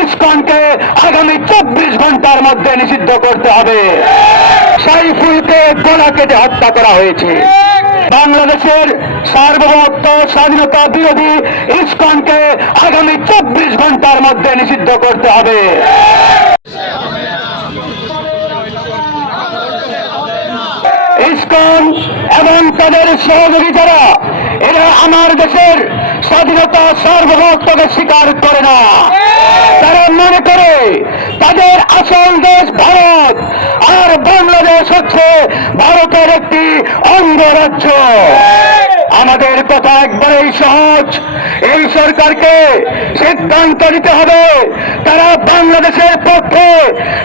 ইসকনকে আগামী চব্বিশ ঘণ্টার মধ্যে নিষিদ্ধ করতে হবে। সাইফুলকে গলা কেটে হত্যা করা হয়েছে। বাংলাদেশের সার্বভৌমত্ব, স্বাধীনতা বিরোধী ইসকনকে আগামী চব্বিশ ঘণ্টার মধ্যে নিষিদ্ধ করতে হবে। ইসকন এবং তাদের সহযোগী যারা, এরা আমার দেশের স্বাধীনতা, সার্বভৌমত্বকে স্বীকার করে না। তারা মনে করে তাদের আসল দেশ ভারত, আর বাংলাদেশ হচ্ছে ভারতের একটি অঙ্গরাজ্য আমাদের কথা একবারেই সহজ। এই সরকারকে সিদ্ধান্ত নিতে হবে, তারা বাংলাদেশের পক্ষে,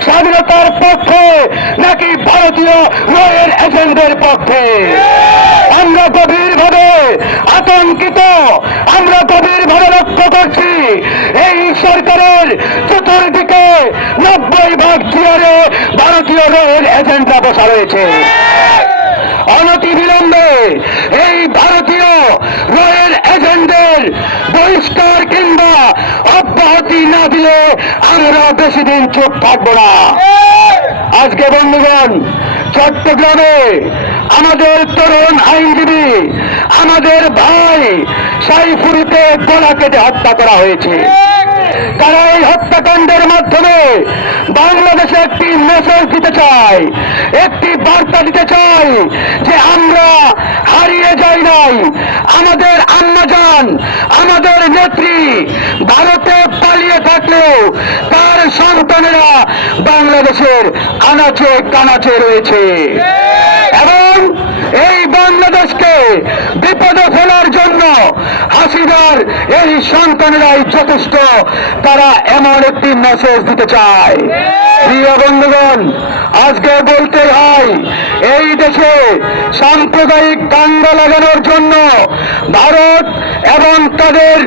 স্বাধীনতার পক্ষে, নাকি ভারতীয় রয়ের এজেন্টদের পক্ষে। আমরা গভীরভাবে আতঙ্কিত ভারতীয় এজেন্ডা বসা রয়েছে। অনতি বিলম্বে এই ভারতীয় রয়েল এজেন্ডের বহিষ্কার কিংবা অব্যাহতি না দিলে আমরা বেশি দিন চুপ থাকব না। আজকে বন্ধুগণ চট্টগ্রামে আমাদের তরুণ আইনজীবী, আমাদের ভাই সাইফুলকে গলা কেটে হত্যা করা হয়েছে। তারা এই হত্যাকাণ্ডের মাধ্যমে বাংলাদেশে একটি মেসেজ দিতে চায়, একটি বার্তা দিতে চাই যে আমরা হারিয়ে যাই নাই। আমাদের আম্মাজান আমাদের নেত্রী ভারতে পালিয়ে থাকলেও সন্তানেরা বাংলাদেশের আনাচে কানাচে রয়েছে। এবং এই বাংলাদেশকে বিপদে ফেলার জন্য হাসিদার এই সন্তানেরাই যথেষ্ট, তারা এমন একটি মেসেজ দিতে চায়। প্রিয় বন্ধুগণ, আজকে বলতে হয়, এই দেশে সাম্প্রদায়িক দাঙ্গা লাগানোর জন্য ভারত এবং তাদের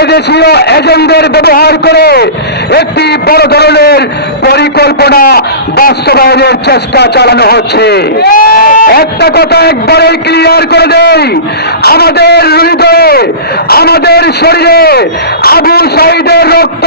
এদেশীয় এজেন্টদের ব্যবহার করে একটি বড় ধরনের পরিকল্পনা বাস্তবায়নের চেষ্টা চালানো হচ্ছে। একটা কথা একবারেই ক্লিয়ার করে দেই, আমাদের হৃদয়ে, আমাদের শরীরে আবু সাইদের রক্ত